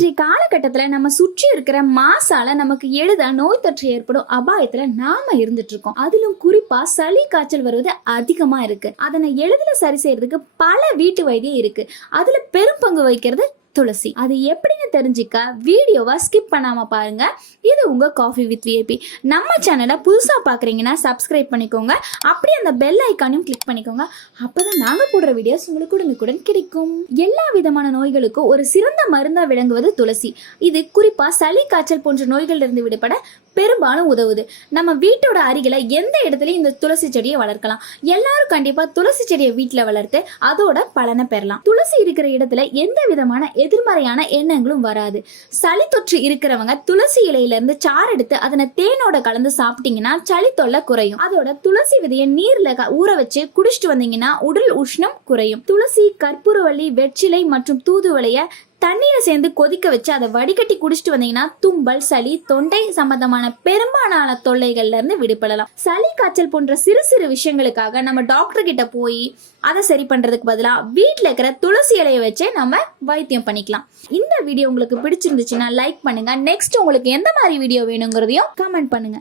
இன்றைய காலகட்டத்தில் நம்ம சுற்றி இருக்கிற மாசால நமக்கு எளிதா நோய் தொற்று ஏற்படும் அபாயத்துல நாம இருந்துட்டு இருக்கோம். அதிலும் குறிப்பா சளி காய்ச்சல் வருவது அதிகமா இருக்கு. அதனை எளிதில சரி செய்யறதுக்கு பல வீட்டு வைத்தியம் இருக்கு. அதுல பெரும் பங்கு வகிக்கிறது துளசி. அது எப்படின்னு தெரிஞ்சுக்க வீடியோவை ஸ்கிப் பண்ணாம பாருங்க. இது உங்க காஃபி வித் விஐபி. நம்ம சேனலை புதுசா பாக்குறீங்கன்னா சப்ஸ்கிரைப் பண்ணிக்கோங்க. அப்படியே அந்த பெல் ஐக்கானையும் கிளிக் பண்ணிக்கோங்க. அப்பதான் நாங்க போடுற வீடியோஸ் உங்களுக்கு உடனுக்குடன் கிடைக்கும். எல்லா விதமான நோய்களுக்கும் ஒரு சிறந்த மருந்தா விளங்குவது துளசி. இது குறிப்பா சளி காய்ச்சல் போன்ற நோய்கள் இருந்து விடுபட பெரும்பாலும் உதவுது. நம்ம வீட்டோட அருகில எந்த இடத்துலயும் இந்த துளசி செடியை வளர்க்கலாம். எல்லாரும் கண்டிப்பா துளசி செடியை வீட்டுல வளர்த்து அதோட பலனை பெறலாம். துளசி இருக்கிற இடத்துல எந்த விதமான எதிர்மறையான எண்ணங்களும் வராது. சளி தொற்று இருக்கிறவங்க துளசி இலையில இருந்து சாறு எடுத்து அதனை தேனோட கலந்து சாப்பிட்டீங்கன்னா சளி தொல்லை குறையும். அதோட துளசி விதையை நீர்ல ஊற வச்சு குடிச்சிட்டு வந்தீங்கன்னா உடல் உஷ்ணம் குறையும். துளசி, கற்பூரவள்ளி, வெற்றிலை மற்றும் தூதுவளைய தண்ணீரை சேர்ந்து கொதிக்க வச்சு அதை வடிகட்டி குடிச்சிட்டு வந்தீங்கன்னா தும்பல், சளி, தொண்டை சம்பந்தமான பெரும்பாலான தொல்லைகள்ல இருந்து விடுபடலாம். சளி காய்ச்சல் போன்ற சிறு சிறு விஷயங்களுக்காக நம்ம டாக்டர் கிட்ட போய் அதை சரி பண்றதுக்கு பதிலா வீட்டுல இருக்கிற துளசி இலையை வச்சே நம்ம வைத்தியம் பண்ணிக்கலாம். இந்த வீடியோ உங்களுக்கு பிடிச்சிருந்துச்சுன்னா லைக் பண்ணுங்க. நெக்ஸ்ட் உங்களுக்கு எந்த மாதிரி வீடியோ வேணுங்கிறதையும் கமெண்ட் பண்ணுங்க.